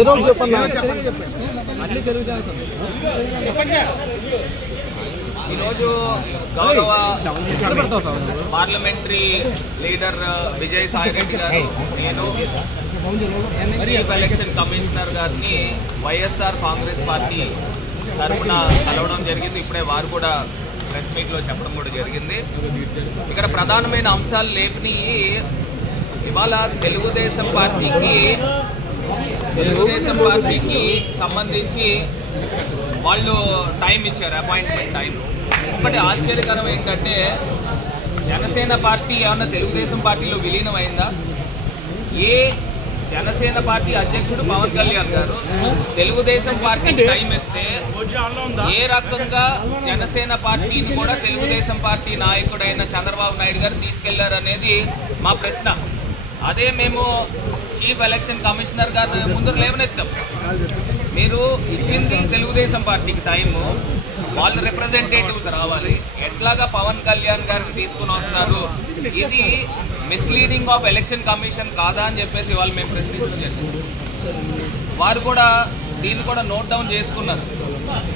ఏదో ఒకటి ఈరోజు గౌరవ పార్లమెంటరీ లీడర్ విజయ్ సాయి రెడ్డి గారు నేను చీఫ్ ఎలక్షన్ కమిషనర్ గారిని వైఎస్ఆర్ కాంగ్రెస్ పార్టీ తరఫున కలవడం జరిగింది. ఇప్పుడే వారు కూడా ప్రెస్ మీట్లో చెప్పడం కూడా జరిగింది. ఇక్కడ ప్రధానమైన అంశాలు లేపిని ఇవాళ తెలుగుదేశం పార్టీకి తెలుగుదేశం పార్టీకి సంబంధించి వాళ్ళు టైం ఇచ్చారు అపాయింట్మెంట్ టైం ఒకటి ఆశ్చర్యకరం ఏంటంటే జనసేన పార్టీ ఏమన్నా తెలుగుదేశం పార్టీలో విలీనమైందా? ఏ జనసేన పార్టీ అధ్యక్షుడు పవన్ కళ్యాణ్ గారు తెలుగుదేశం పార్టీకి టైం ఇస్తే ఏ రకంగా జనసేన పార్టీని కూడా తెలుగుదేశం పార్టీ నాయకుడైన చంద్రబాబు నాయుడు గారు తీసుకెళ్ళారు అనేది మా ప్రశ్న. అదే మేము చీఫ్ ఎలక్షన్ కమిషనర్ గారు ముందు లేవనెత్తాం. మీరు ఇచ్చింది తెలుగుదేశం పార్టీకి టైము వాళ్ళు రిప్రజెంటేటివ్స్ రావాలి. ఎట్లాగా పవన్ కళ్యాణ్ గారిని తీసుకుని వస్తారు? ఇది మిస్లీడింగ్ ఆఫ్ ఎలక్షన్ కమిషన్ కాదా అని చెప్పేసి వాళ్ళు మేము ప్రశ్నించడం జరిగింది. వారు కూడా దీన్ని కూడా నోట్ డౌన్ చేసుకున్నారు.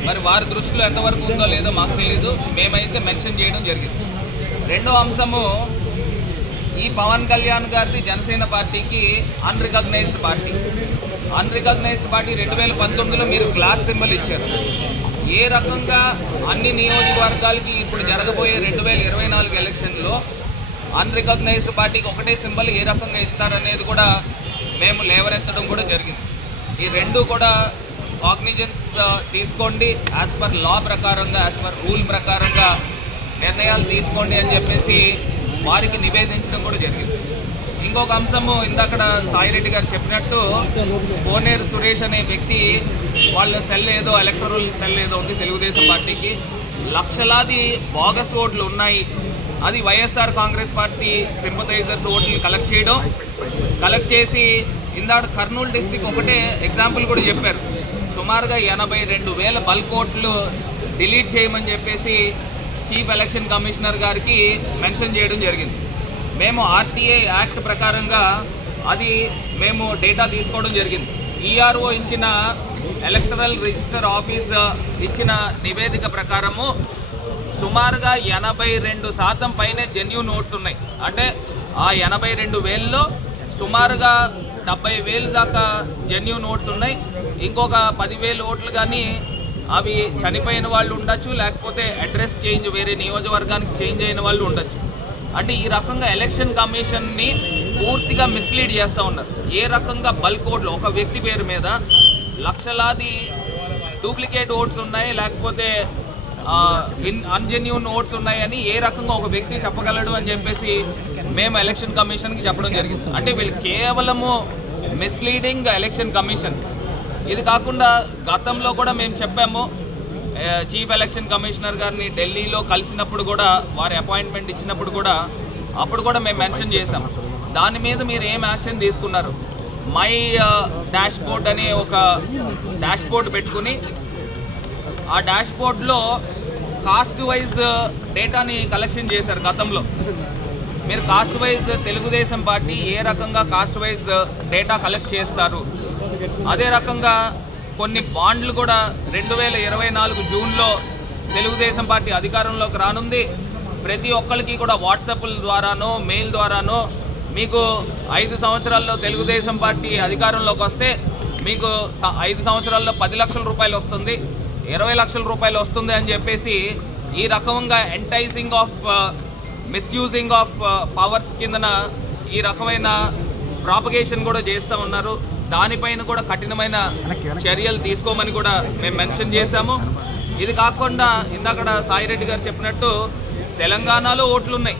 మరి వారి దృష్టిలో ఎంతవరకు ఉందో లేదో మాకు తెలియదు మేమైతే మెన్షన్ చేయడం జరిగింది. రెండో అంశము ఈ పవన్ కళ్యాణ్ గారిది జనసేన పార్టీకి అన్రికగ్నైజ్డ్ పార్టీ. అన్రికగ్నైజ్డ్ పార్టీ రెండు వేల పంతొమ్మిదిలో మీరు క్లాస్ సింబల్ ఇచ్చారు. ఏ రకంగా అన్ని నియోజకవర్గాలకి ఇప్పుడు జరగబోయే రెండు వేల ఇరవై నాలుగు ఎలక్షన్లో అన్రికగ్నైజ్డ్ పార్టీకి ఒకటే సింబల్ ఏ రకంగా ఇస్తారనేది కూడా మేము లేవనెత్తడం కూడా జరిగింది. ఈ రెండు కూడా కాగ్నిజెన్స్ uh, తీసుకోండి యాజ్ పర్ లా ప్రకారంగా యాజ్ పర్ రూల్ ప్రకారంగా నిర్ణయాలు తీసుకోండి అని చెప్పేసి వారికి నివేదించడం కూడా జరిగింది. ఇంకొక అంశము ఇందాకడ సాయిరెడ్డి గారు చెప్పినట్టు కోనేరు సురేష్ అనే వ్యక్తి వాళ్ళ సెల్ ఏదో ఎలక్టరల్ సెల్ ఏదో ఉంది తెలుగుదేశం పార్టీకి. లక్షలాది బాగస్ ఓట్లు ఉన్నాయి. అది వైఎస్ఆర్ కాంగ్రెస్ పార్టీ సింపథైజర్స్ ఓట్లను కలెక్ట్ చేయడం. కలెక్ట్ చేసి ఇందాక కర్నూలు డిస్టిక్ ఒకటే ఎగ్జాంపుల్ కూడా చెప్పారు. సుమారుగా ఎనభై రెండు వేల బల్క్ ఓట్లు డిలీట్ చేయమని చెప్పేసి చీఫ్ ఎలక్షన్ కమిషనర్ గారికి మెన్షన్ చేయడం జరిగింది. మేము ఆర్టీఏ యాక్ట్ ప్రకారంగా అది మేము డేటా తీసుకోవడం జరిగింది. ఈఆర్ఓ ఇచ్చిన ఎలక్టరల్ రిజిస్టర్ ఆఫీస్ ఇచ్చిన నివేదిక ప్రకారము సుమారుగా ఎనభై రెండు శాతం పైనే జెన్యూ నోట్స్ ఉన్నాయి. అంటే ఆ ఎనభై రెండు వేలలో సుమారుగా డెబ్బై వేలు దాకా జెన్యూ నోట్స్ ఉన్నాయి. ఇంకొక పదివేలు ఓట్లు కానీ అవి చనిపోయిన వాళ్ళు ఉండొచ్చు లేకపోతే అడ్రస్ చేంజ్ వేరే నియోజకవర్గానికి చేంజ్ అయిన వాళ్ళు ఉండొచ్చు. అంటే ఈ రకంగా ఎలక్షన్ కమిషన్ని పూర్తిగా మిస్లీడ్ చేస్తూ ఉన్నారు. ఏ రకంగా బల్క్ ఓట్లు ఒక వ్యక్తి పేరు మీద లక్షలాది డూప్లికేట్ ఓట్స్ ఉన్నాయి లేకపోతే అన్జెన్యూన్ ఓట్స్ ఉన్నాయని ఏ రకంగా ఒక వ్యక్తి చెప్పగలడు అని చెప్పేసి మేము ఎలక్షన్ కమిషన్కి చెప్పడం జరిగింది. అంటే వీళ్ళు కేవలము మిస్లీడింగ్ ఎలక్షన్ కమిషన్. ఇది కాకుండా గతంలో కూడా మేము చెప్పాము చీఫ్ ఎలక్షన్ కమిషనర్ గారిని ఢిల్లీలో కలిసినప్పుడు కూడా వారి అపాయింట్మెంట్ ఇచ్చినప్పుడు కూడా అప్పుడు కూడా మేము మెన్షన్ చేసాం దాని మీద మీరు ఏం యాక్షన్ తీసుకున్నారు? మై డాష్ బోర్డ్ అనే ఒక డాష్ బోర్డ్ పెట్టుకుని ఆ డాష్ బోర్డ్లో కాస్ట్ వైజ్ డేటాని కలెక్షన్ చేశారు గతంలో. మీరు కాస్ట్ వైజ్ తెలుగుదేశం పార్టీ ఏ రకంగా కాస్ట్ వైజ్ డేటా కలెక్ట్ చేస్తారు? అదే రకంగా కొన్ని బాండ్లు కూడా రెండు వేల ఇరవై నాలుగు జూన్లో తెలుగుదేశం పార్టీ అధికారంలోకి రానుంది. ప్రతి ఒక్కరికి కూడా వాట్సాప్ల ద్వారానో మెయిల్ ద్వారానో మీకు ఐదు సంవత్సరాల్లో తెలుగుదేశం పార్టీ అధికారంలోకి వస్తే మీకు స- ఐదు సంవత్సరాల్లో పది లక్షల రూపాయలు వస్తుంది. ఇరవై లక్షల రూపాయలు వస్తుంది అని చెప్పేసి ఈ రకంగా enticing of misusing of powers కిందన ఈ రకమైన ప్రాపగేషన్ కూడా చేస్తూ ఉన్నారు. దానిపైన కూడా కఠినమైన చర్యలు తీసుకోమని కూడా మేము మెన్షన్ చేశాము. ఇది కాకుండా ఇందాకడ సాయిరెడ్డి గారు చెప్పినట్టు తెలంగాణలో ఓట్లు ఉన్నాయి